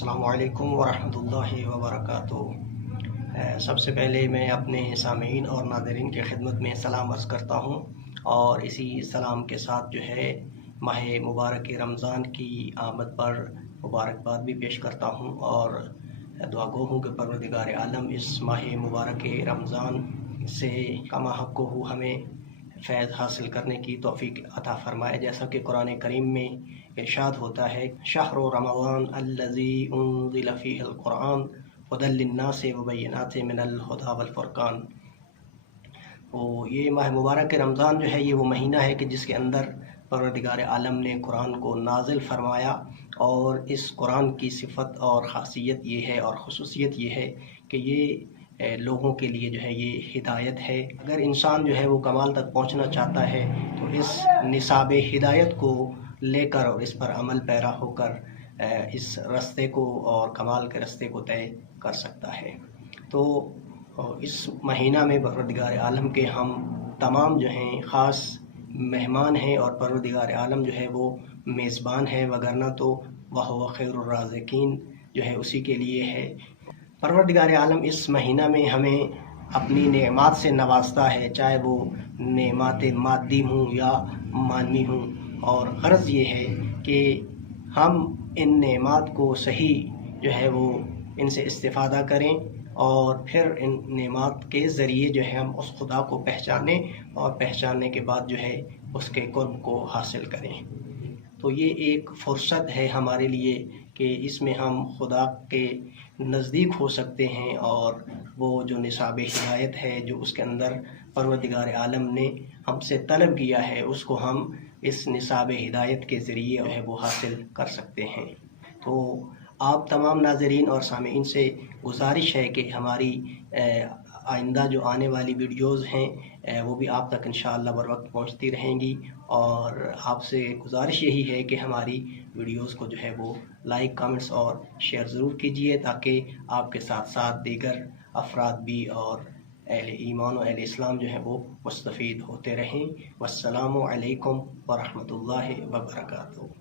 السلام علیکم ورحمۃ اللہ وبرکاتہ۔ سب سے پہلے میں اپنے سامعین اور ناظرین کی خدمت میں سلام عرض کرتا ہوں، اور اسی سلام کے ساتھ جو ہے ماہ مبارک رمضان کی آمد پر مبارکباد بھی پیش کرتا ہوں، اور دعا گو ہوں کہ پروردگار عالم اس ماہ مبارک رمضان سے کما حق ہو ہمیں فیض حاصل کرنے کی توفیق عطا فرمائے، جیسا کہ قرآن کریم میں ارشاد ہوتا ہے شہر رمضان الذی انزل فیہ القرآن ھدی للناس وبینات من الھدی والفرقان۔ یہ ماہ مبارک رمضان جو ہے یہ وہ مہینہ ہے کہ جس کے اندر پروردگار عالم نے قرآن کو نازل فرمایا، اور اس قرآن کی صفت اور خاصیت یہ ہے اور خصوصیت یہ ہے کہ یہ لوگوں کے لیے جو ہے یہ ہدایت ہے۔ اگر انسان جو ہے وہ کمال تک پہنچنا چاہتا ہے تو اس نصاب ہدایت کو لے کر اور اس پر عمل پیرا ہو کر اس راستے کو اور کمال کے راستے کو طے کر سکتا ہے۔ تو اس مہینہ میں پروردگار عالم کے ہم تمام جو ہیں خاص مہمان ہیں، اور پروردگار عالم جو ہے وہ میزبان ہے، وگرنہ تو وَهُوَ خَيْرُ الرَّازِقِينَ جو ہے اسی کے لیے ہے۔ پروردگار عالم اس مہینہ میں ہمیں اپنی نعمات سے نوازتا ہے، چاہے وہ نعمات مادی ہوں یا معنوی ہوں، اور غرض یہ ہے کہ ہم ان نعمات کو صحیح جو ہے وہ ان سے استفادہ کریں، اور پھر ان نعمات کے ذریعے جو ہے ہم اس خدا کو پہچانیں، اور پہچاننے کے بعد جو ہے اس کے قرب کو حاصل کریں۔ تو یہ ایک فرصت ہے ہمارے لیے کہ اس میں ہم خدا کے نزدیک ہو سکتے ہیں، اور وہ جو نصاب ہدایت ہے جو اس کے اندر پروردگار عالم نے ہم سے طلب کیا ہے اس کو ہم اس نصاب ہدایت کے ذریعے جو ہے وہ حاصل کر سکتے ہیں۔ تو آپ تمام ناظرین اور سامعین سے گزارش ہے کہ ہماری آئندہ جو آنے والی ویڈیوز ہیں وہ بھی آپ تک انشاءاللہ بر وقت پہنچتی رہیں گی، اور آپ سے گزارش یہی ہے کہ ہماری ویڈیوز کو جو ہے وہ لائک، کامنٹس اور شیئر ضرور کیجئے، تاکہ آپ کے ساتھ ساتھ دیگر افراد بھی اور اہل ایمان و اہل اسلام جو ہے وہ مستفید ہوتے رہیں۔ والسلام علیکم ورحمۃ اللہ وبرکاتہ۔